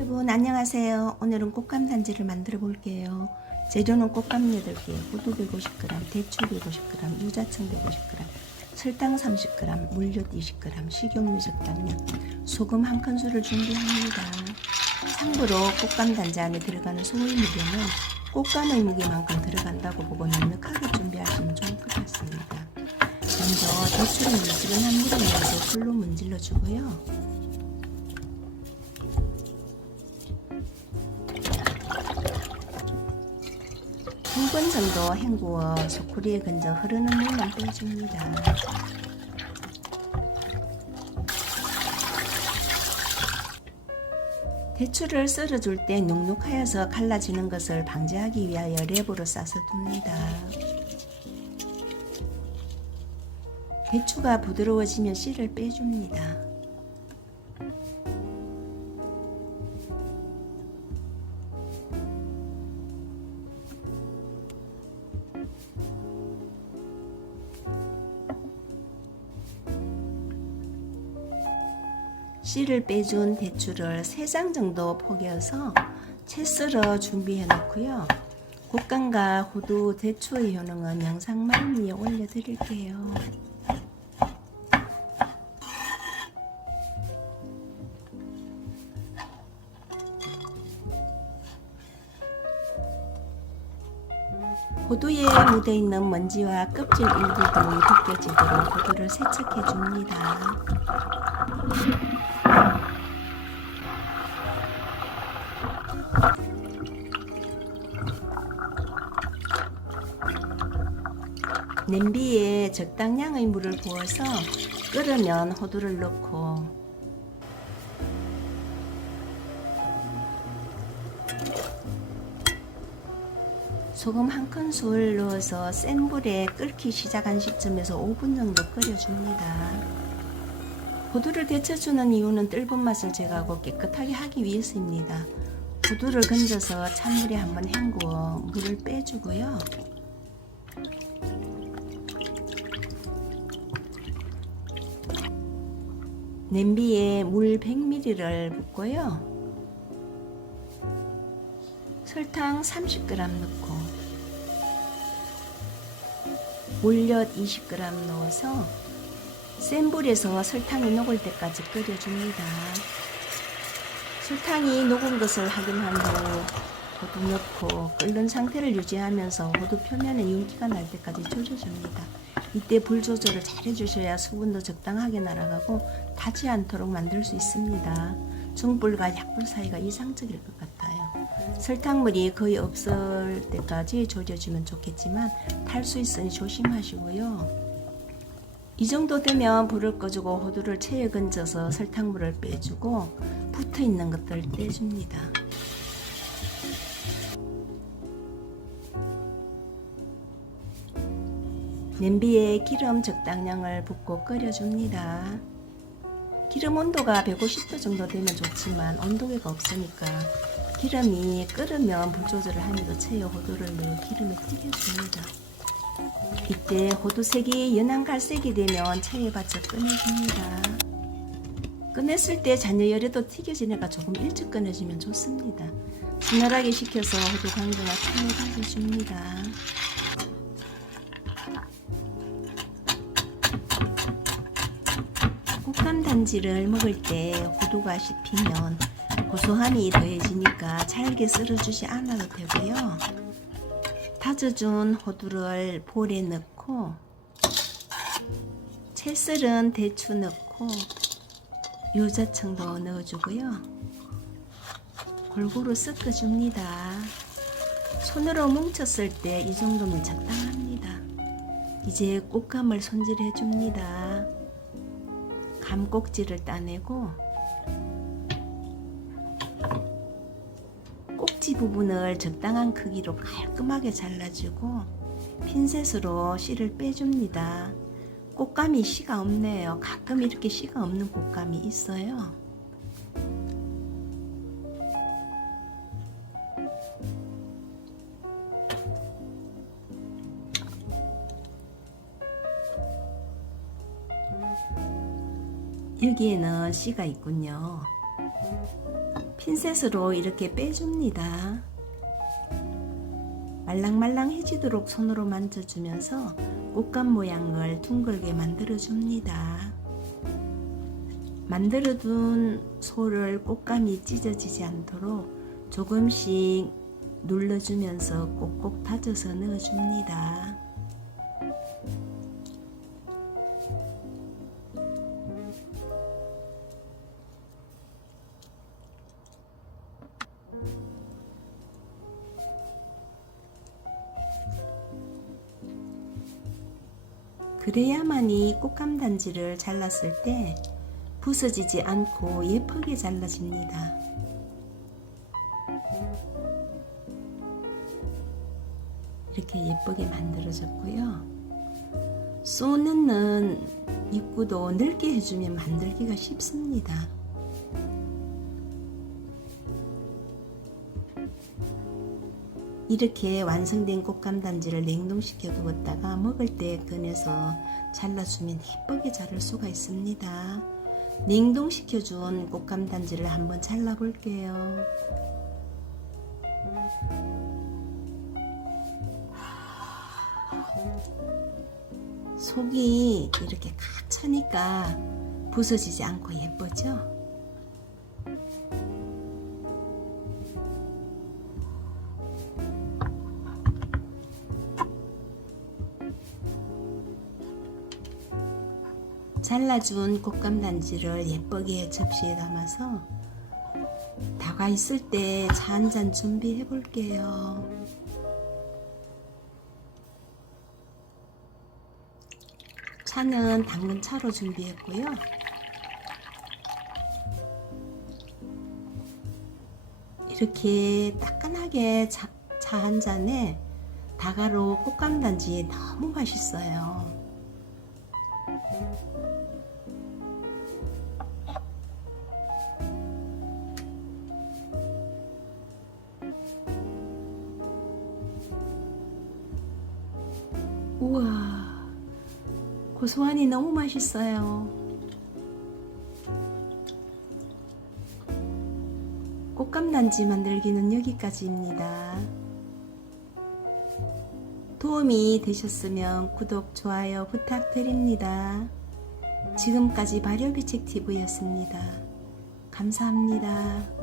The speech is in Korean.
여러분 안녕하세요. 오늘은 꽃감 단지를 만들어 볼게요. 재료는 꽃감 8개, 호두 150g, 대추 150g, 유자청 150g, 설탕 30g, 물엿 20g, 식용유 적당량, 소금 한 큰술을 준비합니다. 참고로 꽃감 단지 안에 들어가는 소의 무게는 꽃감의 무게만큼 들어간다고 보고 넉넉하게 준비하시면 좋을 것 같습니다. 먼저 대추를 미지근한 물에 넣어서 풀로 문질러 주고요. 한분 정도 헹구어 소쿠리에 건져 흐르는 물만 빼줍니다. 대추를 썰어줄 때 눅눅하여서 갈라지는 것을 방지하기 위하여 랩으로 싸서 둡니다. 대추가 부드러워지면 씨를 빼줍니다. 씨를 빼준 대추를 3장 정도 포개어서 채 썰어 준비해 놓고요. 곶감과 호두, 대추의 효능은 영상 말미에 올려드릴게요. 호두에 묻어있는 먼지와 껍질 일부 등이 벗겨지도록 호두를 세척해 줍니다. 냄비에 적당량의 물을 부어서 끓으면 호두를 넣고 소금 한 큰술 넣어서 센 불에 끓기 시작한 시점에서 5분 정도 끓여줍니다. 호두를 데쳐주는 이유는 뜰분 맛을 제거하고 깨끗하게 하기 위해서입니다. 호두를 건져서 찬물에 한번 헹구어 물을 빼주고요. 냄비에 물 100ml를 붓고요. 설탕 30g 넣고 물엿 20g 넣어서 센 불에서 설탕이 녹을 때까지 끓여줍니다. 설탕이 녹은 것을 확인한 후 호두 넣고 끓는 상태를 유지하면서 호두 표면에 윤기가 날 때까지 졸여줍니다. 이때 불 조절을 잘 해주셔야 수분도 적당하게 날아가고 타지 않도록 만들 수 있습니다. 중불과 약불 사이가 이상적일 것 같아요. 설탕물이 거의 없을 때까지 졸여주면 좋겠지만 탈 수 있으니 조심하시고요. 이 정도 되면 불을 꺼주고 호두를 체에 건져서 설탕물을 빼주고 붙어 있는 것들을 떼줍니다. 냄비에 기름 적당량을 붓고 끓여줍니다. 기름 온도가 150도 정도 되면 좋지만 온도계가 없으니까 기름이 끓으면 불 조절을 하면서 체에 호두를 넣어 기름에 튀겨줍니다. 이때 호두색이 연한 갈색이 되면 체에 받쳐 꺼내줍니다. 꺼냈을 때 잔여 열에도 튀겨지니까 조금 일찍 꺼내주면 좋습니다. 진열하게 식혀서 호두 강정을 탕에 발라줍니다. 꽃감 단지를 먹을 때 호두가 씹히면 고소함이 더해지니까 잘게 썰어주지 않아도 되고요. 다져준 호두를 볼에 넣고 채 썰은 대추 넣고 유자청도 넣어주고요. 골고루 섞어줍니다. 손으로 뭉쳤을 때 이 정도면 적당합니다. 이제 꽃감을 손질해 줍니다. 감꼭지를 따내고 꼭지 부분을 적당한 크기로 깔끔하게 잘라주고 핀셋으로 씨를 빼줍니다. 꽃감이 씨가 없네요. 가끔 이렇게 씨가 없는 꽃감이 있어요. 여기에는 씨가 있군요. 핀셋으로 이렇게 빼줍니다. 말랑말랑해지도록 손으로 만져주면서 꽃감 모양을 둥글게 만들어줍니다. 만들어둔 소를 꽃감이 찢어지지 않도록 조금씩 눌러주면서 꼭꼭 다져서 넣어줍니다. 그래야만이 꽃감 단지를 잘랐을 때 부서지지 않고 예쁘게 잘라집니다. 이렇게 예쁘게 만들어졌고요. 쏘는 입구도 넓게 해주면 만들기가 쉽습니다. 이렇게 완성된 꽃감 단지를 냉동시켜 두었다가 먹을 때 꺼내서 잘라주면 예쁘게 자를 수가 있습니다. 냉동시켜 준 꽃감 단지를 한번 잘라 볼게요. 속이 이렇게 가차니까 부서지지 않고 예쁘죠? 잘라준 꽃감 단지를 예쁘게 접시에 담아서 다가 있을 때차한잔 준비해 볼게요. 차는 당근 차로 준비했고요. 이렇게 따끈하게 차 한 잔에 다가로 꽃감 단지 너무 맛있어요. 우와, 고소하니 너무 맛있어요. 꽃감단지 만들기는 여기까지입니다. 도움이 되셨으면 구독, 좋아요 부탁드립니다. 지금까지 발효비책TV였습니다. 감사합니다.